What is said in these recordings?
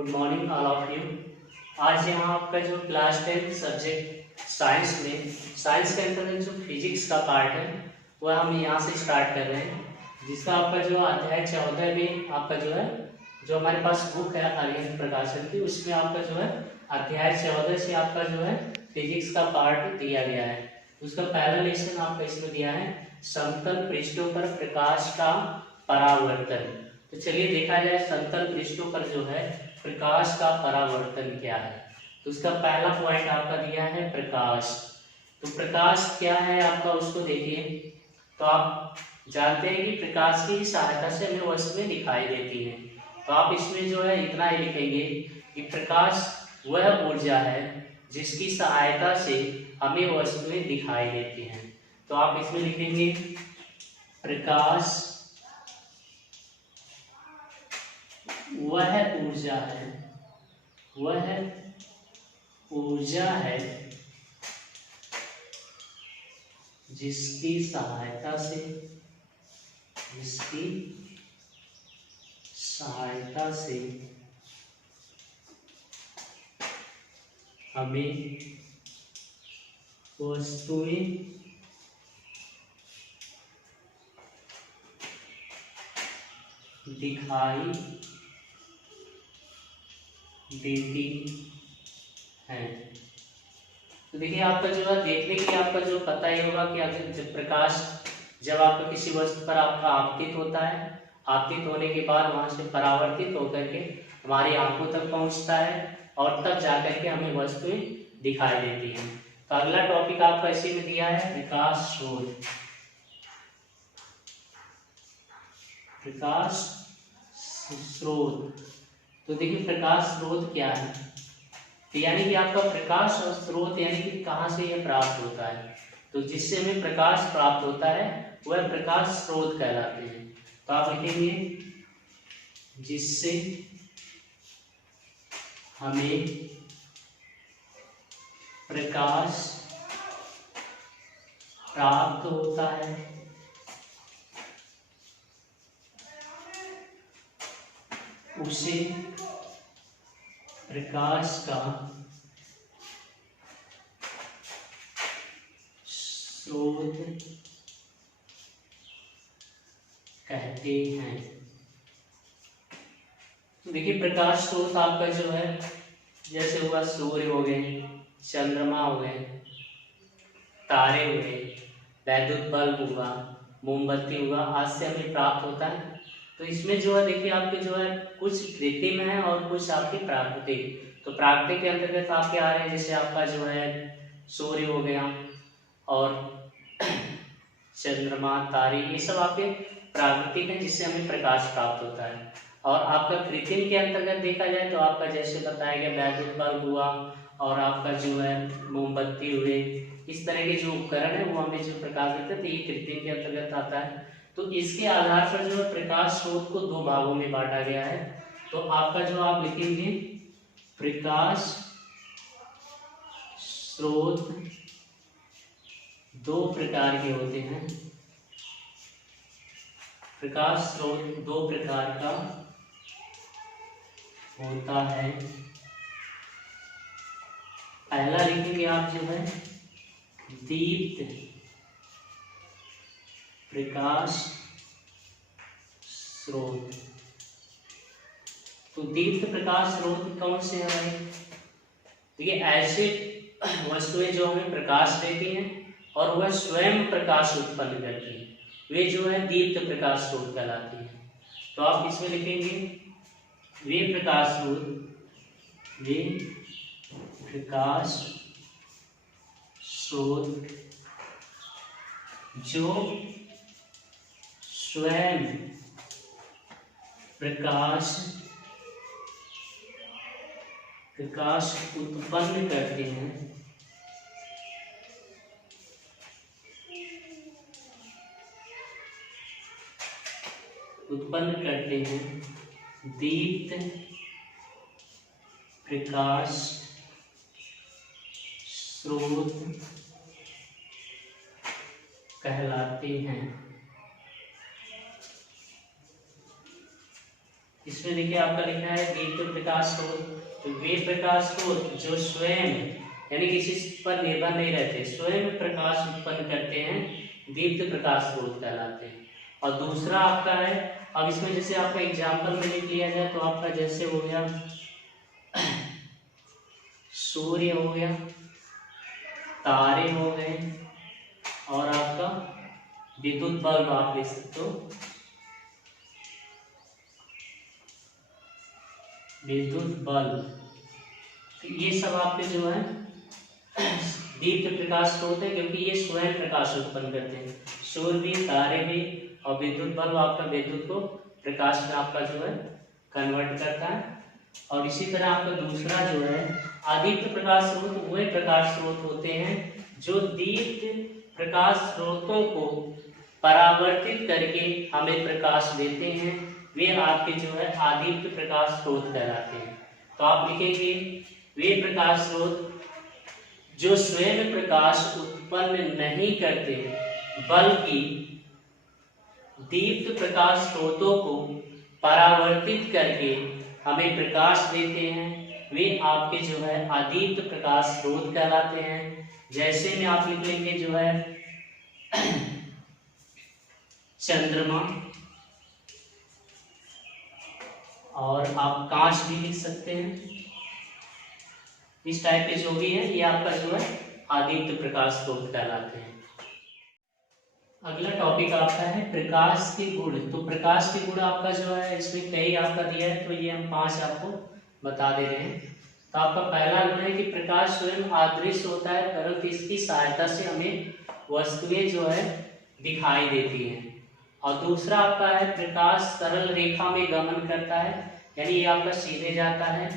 Good morning all of you. आज यहाँ आपका जो क्लास 10 सब्जेक्ट साइंस में साइंस के अंतर्गत जो फिजिक्स का पार्ट है वह हम यहाँ से स्टार्ट कर रहे हैं, जिसका आपका जो अध्याय 14 में आपका जो है जो हमारे पास बुक है अरिहंत प्रकाशन की, उसमें आपका जो है अध्याय 14 से आपका जो है फिजिक्स का पार्ट दिया गया है। उसका पहला लेसन आपका इसमें दिया है समतल पृष्ठों पर प्रकाश का परावर्तन। तो चलिए देखा जाए समतल पृष्ठों पर जो है प्रकाश का परावर्तन क्या है। तो उसका पहला पॉइंट आपका दिया है प्रकाश। तो प्रकाश क्या है आपका, उसको देखिए। तो आप जानते हैं कि प्रकाश की सहायता से हमें वस्तुएं दिखाई देती हैं। तो आप इसमें जो है इतना ही लिखेंगे कि प्रकाश वह ऊर्जा है जिसकी सहायता से हमें वस्तुएं दिखाई देती हैं। तो आप इसमें लिखेंगे प्रकाश वह ऊर्जा है जिसकी सहायता से हमें वस्तुएं दिखाई देती हैं। तो देखिए आपका जो है देखने की आपका जो पता ही होगा कि जब प्रकाश जब आपका किसी वस्तु पर आपका आपतित होता है, आपतित होने के बाद वहां से परावर्तित होकर के हमारी आंखों तक पहुंचता है और तब जाकर के हमें वस्तुएं दिखाई देती हैं। तो अगला टॉपिक आपका इसी में दिया है प्रकाश स्रोत। तो देखिए प्रकाश स्रोत क्या है, तो यानी कि आपका प्रकाश और स्रोत यानी कि कहाँ से यह प्राप्त होता है। तो जिससे हमें प्रकाश प्राप्त होता है वह प्रकाश स्रोत कहलाते हैं। तो आप लिखेंगे जिससे हमें प्रकाश प्राप्त होता है उसे प्रकाश का स्रोत कहते हैं। तो देखिए प्रकाश स्रोत आपका जो है जैसे हुआ सूर्य हो गए, चंद्रमा हो गए, तारे हुए, वैद्युत बल्ब हुआ, मोमबत्ती हुआ, आज से हमें प्राप्त होता है। तो इसमें जो है देखिए आपके जो है कुछ कृत्रिम है और कुछ आपके प्राकृतिक। तो प्राकृतिक के अंतर्गत आपके आ रहे हैं जैसे आपका जो है सूर्य हो गया और चंद्रमा, तारे, ये सब आपके प्राकृतिक है जिससे हमें प्रकाश प्राप्त होता है। और आपका कृत्रिम के अंतर्गत देखा जाए तो आपका जैसे बताया गया वैद्युत बल्ब हुआ और आपका जो है मोमबत्ती हुए, इस तरह के जो उपकरण है वो हमें जो प्रकाश देते हैं तो ये कृत्रिम के अंतर्गत आता है। तो इसके आधार पर जो है प्रकाश स्रोत को दो भागों में बांटा गया है। तो आपका जो आप लिखेंगे प्रकाश स्रोत दो प्रकार के होते हैं। प्रकाश स्रोत दो प्रकार का होता है। पहला लिखेंगे आप जो है दीप्त प्रकाश स्रोत। तो दीप्त प्रकाश स्रोत कौन से है? देखिए ऐसे वस्तुएं जो हमें प्रकाश देती हैं और वह स्वयं प्रकाश उत्पन्न करती हैं, वे जो है दीप्त प्रकाश स्रोत कहलाती हैं। तो आप इसमें लिखेंगे वे प्रकाश स्रोत जो स्वयं प्रकाश उत्पन्न करते हैं, दीप्त प्रकाश स्रोत कहलाते हैं। इसमें देखिए आपका लिखा है दीप्त प्रकाश स्रोत। तो वे प्रकाश स्रोत जो स्वयं यानी किसी पर निर्भर नहीं रहते, स्वयं प्रकाश उत्पन्न करते हैं, दीप्त प्रकाश स्रोत कहलाते हैं। और दूसरा आपका है, अब इसमें जैसे आपका एग्जाम्पल में लिख लिया जाए तो आपका जैसे हो गया सूर्य हो गया, तारे हो गए, और आपका विद्युत बल्ब आप लिख सकते हो, विद्युत बल्ब। तो ये सब आपके जो है दीप्त प्रकाश स्रोत है, क्योंकि ये स्वयं प्रकाश उत्पन्न करते हैं। सूर्य भी, तारे भी और विद्युत बल्ब आपका विद्युत को प्रकाश में आपका जो है कन्वर्ट करता है। और इसी तरह आपका दूसरा जो है अदीप्त प्रकाश स्रोत, वे प्रकाश स्रोत होते हैं जो दीप्त प्रकाश स्रोतों को परावर्तित करके हमें प्रकाश देते हैं, वे आपके जो है अदीप्त प्रकाश स्रोत कहलाते हैं। तो आप लिखेंगे वे प्रकाश स्रोत जो स्वयं प्रकाश उत्पन्न नहीं करते बल्कि दीप्त प्रकाश स्रोतों को परावर्तित करके हमें प्रकाश देते हैं, वे आपके जो है अदीप्त प्रकाश स्रोत कहलाते हैं। जैसे में आप लिख लेंगे जो है चंद्रमा, और आप कांच भी लिख सकते हैं। इस टाइप के जो भी है ये आपका जो है अदीप्त प्रकाश स्रोत कहलाते हैं। अगला टॉपिक आपका है प्रकाश के गुण। तो प्रकाश के गुण आपका जो है इसमें कई आपका दिया है, तो ये हम 5 आपको बता दे रहे हैं। तो आपका पहला गुण है कि प्रकाश स्वयं अदृश्य होता है, परंतु इसकी सहायता से हमें वस्तुएं जो है दिखाई देती हैं। और दूसरा आपका है प्रकाश सरल रेखा में गमन करता है, यानी ये आपका सीधे जाता है।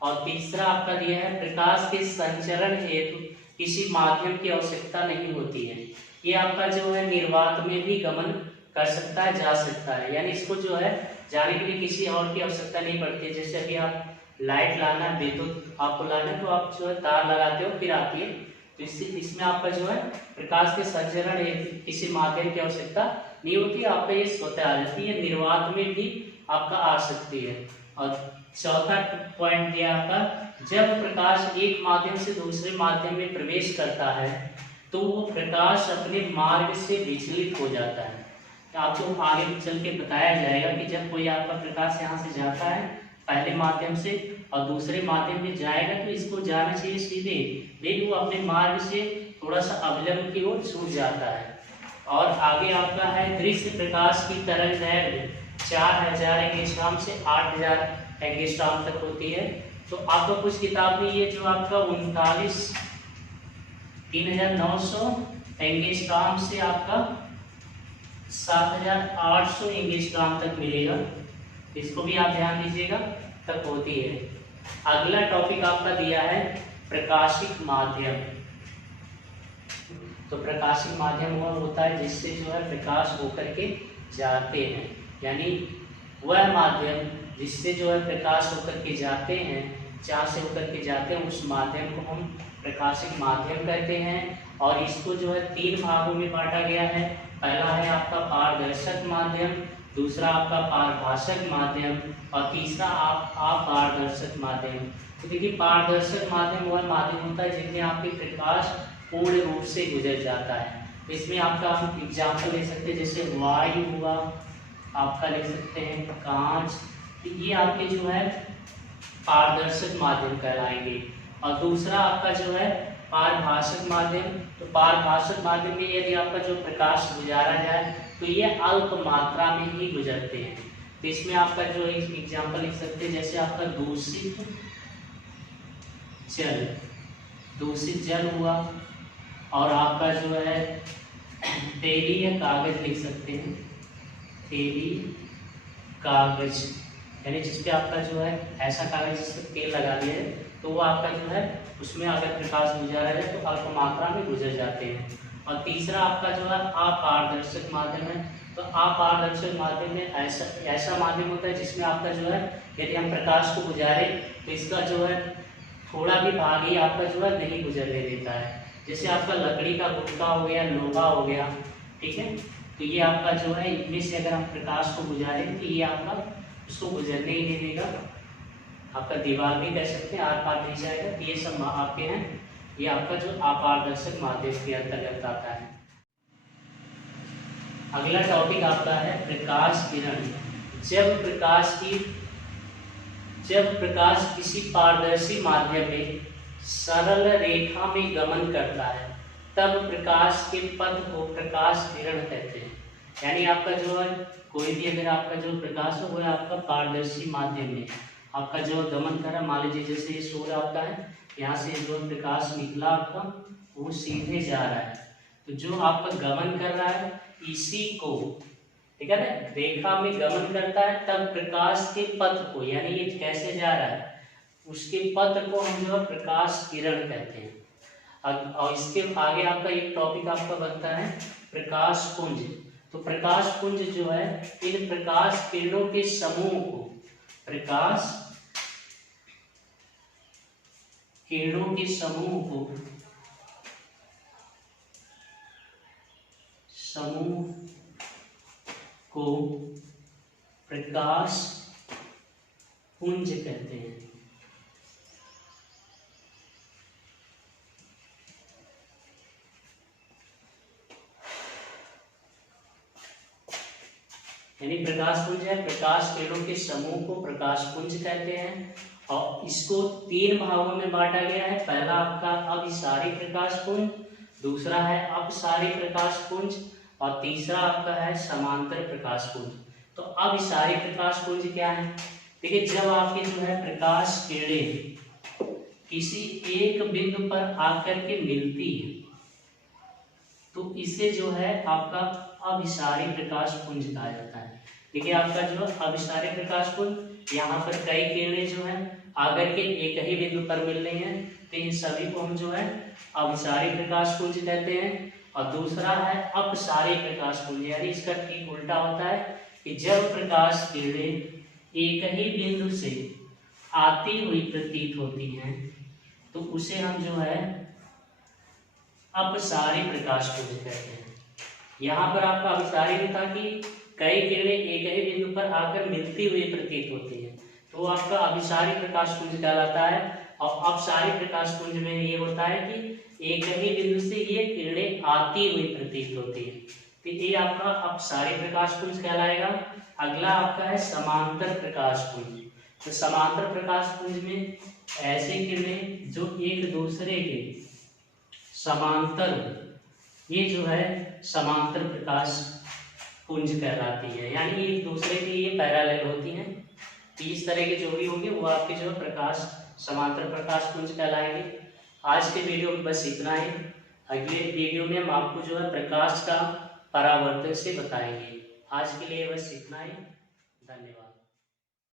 और तीसरा आपका दिया है प्रकाश के संचरण हेतु किसी माध्यम की आवश्यकता नहीं होती है, ये आपका जो है निर्वात में भी गमन कर सकता है, जा सकता है, यानी इसको जो है जाने के लिए किसी और की आवश्यकता नहीं पड़ती है। जैसे अभी आप लाइट लाना, विद्युत आपको लाना, तो आप जो है तार लगाते हो फिर आती है, तो इसमें आपका जो है प्रकाश के संचरण हेतु किसी माध्यम की आवश्यकता नहीं होती, आपका ये स्वतः आ जाती है, निर्वात में भी आपका आ सकती है। और चौथा पॉइंट दिया आपका, जब प्रकाश एक माध्यम से दूसरे माध्यम में प्रवेश करता है तो वो प्रकाश अपने मार्ग से विचलित हो जाता है। तो आपको आगे चल के बताया जाएगा कि जब कोई आपका प्रकाश यहाँ से जाता है पहले माध्यम से और दूसरे माध्यम में जाएगा तो इसको जाना चाहिए सीधे, लेकिन वो अपने मार्ग से थोड़ा सा अवलंब की ओर छूट जाता है। और आगे आपका है दृश्य प्रकाश की तरंगदैर्घ्य 4000 एंगस्ट्रॉम से 8000 एंगस्ट्रॉम तक होती है। तो आपको कुछ किताब में ये जो आपका 3900 एंगस्ट्रॉम से आपका 7800 एंगस्ट्रॉम तक मिलेगा, इसको भी आप ध्यान दीजिएगा, तक होती है। अगला टॉपिक आपका दिया है प्रकाशिक माध्यम। तो प्रकाशिक माध्यम वह होता है जिससे जो है प्रकाश होकर के जाते हैं, यानी वह माध्यम जिससे जो है प्रकाश होकर के जाते हैं, जहाँ से होकर के जाते हैं उस माध्यम को हम प्रकाशिक माध्यम कहते हैं। और इसको जो है 3 भागों में बांटा गया है। पहला है आपका पारदर्शक माध्यम, दूसरा आपका पारभाषक माध्यम और तीसरा अपारदर्शक माध्यम। तो देखिए पारदर्शक माध्यम वह माध्यम होता है जिसमें आपकी प्रकाश पूर्ण रूप से गुजर जाता है। तो इसमें आपका हम एग्जाम्पल ले सकते हैं, जैसे वायु हुआ, आपका ले सकते हैं कांच, तो ये आपके जो है पारदर्शक माध्यम कहलाएंगे। और दूसरा आपका जो है पारभाषक माध्यम। तो पारभाषक माध्यम में यदि आपका जो प्रकाश गुजारा जाए तो ये अल्प मात्रा में ही गुजरते हैं। तो इसमें आपका जो एग्जाम्पल लिख सकते हैं, जैसे आपका दूषित जल हुआ, और आपका जो है तेली या कागज लिख सकते हैं, तेली कागज, यानी जिसपे आपका जो है ऐसा कागज जिसपे तेल लगा दिया है तो वो आपका जो है उसमें अगर प्रकाश गुजारा जाए तो अल्प मात्रा में गुजर जाते हैं। और तीसरा आपका जो है अपारदर्शक माध्यम है। तो अपारदर्शक माध्यम में ऐसा माध्यम होता है जिसमें आपका जो है यदि हम प्रकाश को गुजारे तो इसका जो है थोड़ा भी भाग ही आपका जो है नहीं गुजरने देता है। जैसे आपका लकड़ी का गुटका हो गया, लोहा हो गया, ठीक है, तो ये आपका जो है इनमें से अगर हम प्रकाश को गुजारें तो ये आपका उसको गुजरने ही नहीं देगा, आपका दीवार भी कह सकते हैं, आर पार नहीं जाएगा। तो ये सब आपके हैं, ये आपका जो अपारदर्शक माध्यम के अंतर्गत आता है। अगला टॉपिक आपका है प्रकाश किरण। जब प्रकाश किसी पारदर्शी माध्यम में सरल रेखा में गमन करता है तब प्रकाश के पथ को प्रकाश किरण कहते हैं। यानी आपका जो है कोई भी अगर आपका जो प्रकाश है वो है आपका पारदर्शी माध्यम में आपका जो गमन कर रहा है, मान लीजिए जैसे ये सूर्य आपका है, यहाँ से जो प्रकाश निकला आपका वो सीधे जा रहा है, तो जो आपका गमन कर रहा है इसी को, ठीक है ना, रेखा में गमन करता है तब प्रकाश के पथ को, यानी ये कैसे जा रहा है उसके पथ को हम जो है प्रकाश किरण कहते हैं। और इसके आगे आपका एक टॉपिक आपका बनता है प्रकाश पुंज। तो प्रकाश पुंज जो है इन प्रकाश किरणों के समूह को, प्रकाश किरणों के समूह को प्रकाश पुंज कहते हैं। यानी प्रकाश पुंज है, प्रकाश किरणों के समूह को प्रकाश पुंज कहते हैं। और इसको 3 भागों में बांटा गया है। पहला आपका अभिसारी प्रकाश पुंज, दूसरा है अपसारी प्रकाश पुंज और तीसरा आपका है समांतर प्रकाश पुंज। तो अभिसारी प्रकाश पुंज क्या है? देखिए, जब आपकी जो है प्रकाश किरणें किसी एक बिंदु पर आकर के मिलती है तो इसे जो है आपका अभिसारी प्रकाश पुंज कहा जाता है। देखिए, आपका जो अभिसारी प्रकाश पुंज, यहाँ पर कई किरणें जो है आकर के एक ही बिंदु पर मिल रही हैं, तो इन सभी को हम जो है अभिसारी प्रकाश पुंज कहते हैं। और दूसरा है अपसारी प्रकाश पुंज, यानी इसका ठीक उल्टा होता है कि जब प्रकाश किरणें एक ही बिंदु से आती हुई प्रतीत होती हैं तो उसे हम जो है अपसारी प्रकाश पुंज कहते हैं। यहाँ पर आपका अपसारी में था कि कई किरणें एक ही बिंदु पर आकर मिलती हुई प्रतीत होती है, तो आपका अभिसारी प्रकाश पुंज कहलाता है। और अपसारी प्रकाश पुंज में ये होता है कि एक ही बिंदु से ये किरणें आती हुई प्रतीत होती है, तो ये आपका अपसारी प्रकाश पुंज कहलाएगा। अगला आपका है समांतर प्रकाश पुंज। तो समांतर प्रकाश पुंज में ऐसे किरणें जो एक दूसरे के समांतर, ये जो है समांतर प्रकाश पुंज कहलाती है, यानी एक दूसरे के ये पैरेलल होती हैं। तो इस तरह के जो भी होंगे वो आपके जो है प्रकाश समांतर प्रकाश पुंज कहलाएंगे। आज के वीडियो में बस इतना ही। अगले वीडियो में हम आपको जो है प्रकाश का परावर्तन से बताएंगे। आज के लिए बस इतना ही। धन्यवाद।